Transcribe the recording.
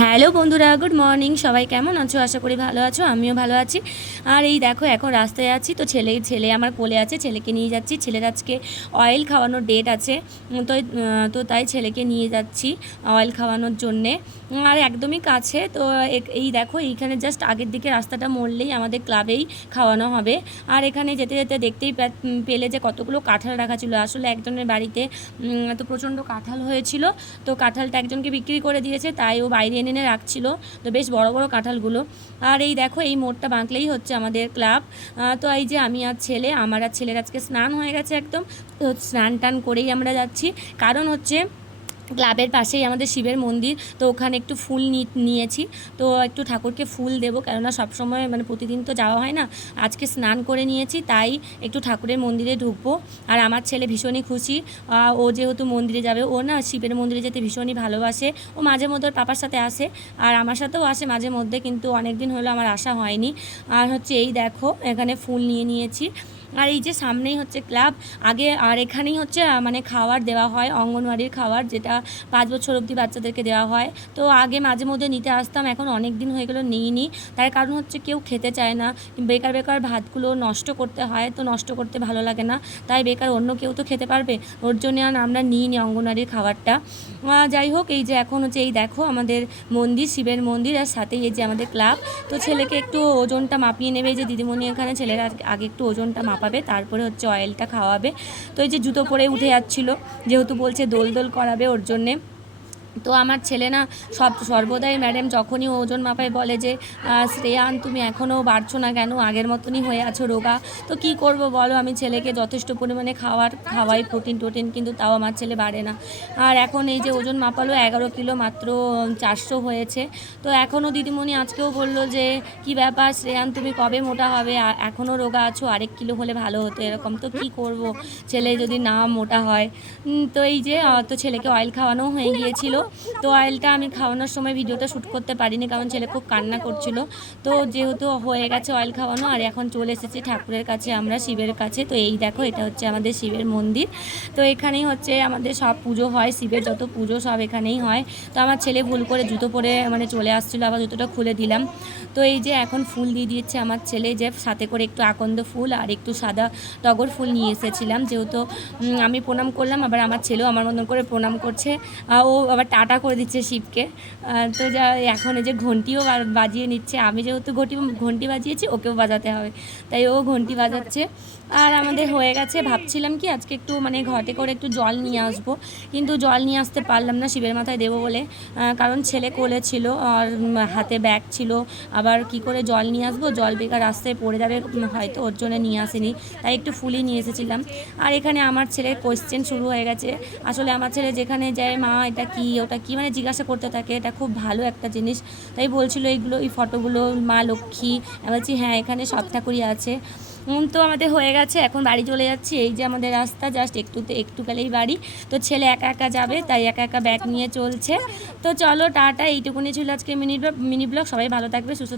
Hello বন্ধুরা, good morning. সবাই কেমন আছো? আশা করি ভালো আছো, আমিও ভালো আছি। আর এই দেখো, এখন রাস্তায় আছি, তো ছেলে ছেলে আমার কোলে আছে, ছেলেকে নিয়ে যাচ্ছি। ছেলের আজকে অয়েল খাওয়ানোর ডেট আছে, তো তো তাই ছেলেকে নিয়ে যাচ্ছি অয়েল খাওয়ানোর জন্যে। আর একদমই কাছে, তো এই দেখো, এইখানে জাস্ট আগের দিকে রাস্তাটা মরলেই আমাদের ক্লাবেই খাওয়ানো হবে। আর এখানে যেতে যেতে দেখতেই পেলে যে কতগুলো কাঁঠাল রাখা ছিল। আসলে একজনের বাড়িতে তো প্রচণ্ড কাঁঠাল হয়েছিল, তো কাঁঠালটা একজনকে বিক্রি করে দিয়েছে, তাই ও বাইরে এনে এনে রাখছিল। তো বেশ বড় বড় কাঁঠালগুলো। আর এই দেখো, এই মোড়টা বাঁকলেই হচ্ছে আমাদের ক্লাব। তো এই যে আমি আর ছেলে, আমার আর ছেলের আজকে স্নান হয়ে গেছে একদম। তো স্নান টান করেই আমরা যাচ্ছি। কারণ হচ্ছে ক্লাবের পাশেই আমাদের শিবের মন্দির, তো ওখানে একটু ফুল নিয়েছি। তো একটু ঠাকুরকে ফুল দেবো, কেননা সবসময় মানে প্রতিদিন তো যাওয়া হয় না। আজকে স্নান করে নিয়েছি, তাই একটু ঠাকুরের মন্দিরে ঢুকবো। আর আমার ছেলে ভীষণই খুশি ও যেহেতু মন্দিরে যাবে, ও না শিবের মন্দিরে যেতে ভীষণই ভালোবাসে। ও মাঝে মধ্যে ওর পাপার সাথে আসে, আর আমার সাথেও আসে মাঝে মধ্যে, কিন্তু অনেক দিন হলো আমার আসা হয়নি। আর হচ্ছে এই দেখো, এখানে ফুল নিয়ে নিয়েছি। আর এই যে সামনেই হচ্ছে ক্লাব, আগে আর এখানেই হচ্ছে মানে খাবার দেওয়া হয়, অঙ্গনওয়াড়ির খাবার যেটা পাঁচ বছর অবধি বাচ্চাদেরকে দেওয়া হয়। তো আগে মাঝে মধ্যে নিতে আসতাম, এখন অনেক দিন হয়ে গেলো নিইনি। তার কারণ হচ্ছে কেউ খেতে চায় না, বেকার বেকার ভাতগুলো নষ্ট করতে হয়, তো নষ্ট করতে ভালো লাগে না। তাই বেকার অন্য কেউ তো খেতে পারবে, ওর জন্য আর আমরা নিই নি অঙ্গনওয়াড়ির খাবারটা। যাই হোক, এই যে এখন হচ্ছে এই দেখো আমাদের মন্দির, শিবের মন্দির, আর সাথেই এই যে আমাদের ক্লাব। তো ছেলেকে একটু ওজনটা মাপিয়ে নেবে যে দিদিমণি এখানে, ছেলেরা আগে- একটু ওজনটা মাপাবে তারপরে হচ্ছে অয়েলটা খাওয়াবে। তো এই যে জুতো পরে উঠে যাচ্ছিল, যেহেতু বলছে দোল দোল করাবে, ওর জন্যে তো আমার ছেলে না সব সর্বদাই ম্যাডাম যখনই ওজন মাপায় বলে যে শ্রেয়ান তুমি এখনও বাড়ছো না কেন? আগের মতনই হয়ে আছো রোগা। তো কি করব বলো? আমি ছেলেকে যথেষ্ট পরিমাণে খাওয়ার, খাওয়াই প্রোটিন টোটিন, কিন্তু তাও আমার ছেলে বাড়ে না। আর এখন এই যে ওজন মাপালো, এগারো কিলো মাত্র চারশো হয়েছে। তো এখনও দিদিমণি আজকেও বলল যে, কি ব্যাপার শ্রেয়ান, তুমি কবে মোটা হবে? এখনও রোগা আছো? আরেক কিলো হলে ভালো হতো এরকম। তো কি করব? ছেলে যদি না মোটা হয়। তো এই যে তো ছেলেকে অয়েল খাওয়ানো হয়ে গিয়েছিল। তো অয়েলটা আমি খাওয়ানোর সময় ভিডিওটা শ্যুট করতে পারিনি, কারণ ছেলে খুব কান্না করছিল। তো যেহেতু হয়ে গেছে অয়েল খাওয়ানো, আর এখন চলে এসেছি ঠাকুরের কাছে, আমরা শিবের কাছে। তো এই দেখো, এটা হচ্ছে আমাদের শিবের মন্দির। তো এখানেই হচ্ছে আমাদের সব পুজো হয়, শিবের যত পুজো সব এখানেই হয়। তো আমার ছেলে ভুল করে জুতো পরে মানে চলে আসছিল, আবার জুতোটা খুলে দিলাম। তো এই যে এখন ফুল দিয়ে দিয়েছে আমার ছেলে, যে সাথে করে একটু আকন্দ ফুল আর একটু সাদা টগর ফুল নিয়ে এসেছিলাম। যেহেতু আমি প্রণাম করলাম, আবার আমার ছেলেও আমার মতন করে প্রণাম করছে। ও আবার টাটা করে দিচ্ছে শিবকে। তো যা, এখন এই যে ঘন্টিও বাজিয়ে নিচ্ছে। আমি যেহেতু ঘটি, ঘন্টি বাজিয়েছি, ওকেও বাজাতে হবে। তাই ও ঘন্টি বাজাচ্ছে। আর আমাদের হয়ে গেছে। ভাবছিলাম কি আজকে একটু মানে ঘটে করে একটু জল নিয়ে আসব। কিন্তু জল নিয়ে আসতে পারলাম না, শিবের মাথায় দেবো বলে। কারণ ছেলে কোলে ছিল আর হাতে ব্যাগ ছিল। আবার কি করে জল নিয়ে আসব? জল বেকার রাস্তায় পড়ে যাবে হয়তো ওর জন্য নিয়ে আসেনি। তাই একটু ফুলই নিয়ে এসেছিলাম। আর এখানে আমার ছেলের কোয়েশ্চেন শুরু হয়ে গেছে। আসলে আমার ছেলে যেখানে যায়, মা, এটা কি? ওটা কি? মানে জিজ্ঞাসা করতে থাকে। এটা খুব ভালো একটা জিনিস। তাই বলছিল, এইগুলো, এই ফটোগুলো মা, লক্ষ্মী। বলছি হ্যাঁ এখানে সব ঠাকুরই আছে। তো আমাদের হয়ে গেছে, এখন বাড়ি চলে যাচ্ছি। এই যে আমাদের রাস্তা জাস্ট একটুতে একটু গেলেই বাড়ি। তো ছেলে একা একা যাবে, তাই একা একা ব্যাগ নিয়ে চলছে। তো চলো, টাটা, এইটুকুনি ছিল আজকে মিনি মিনি ব্লগ। সবাই ভালো থাকবে, সুস্থ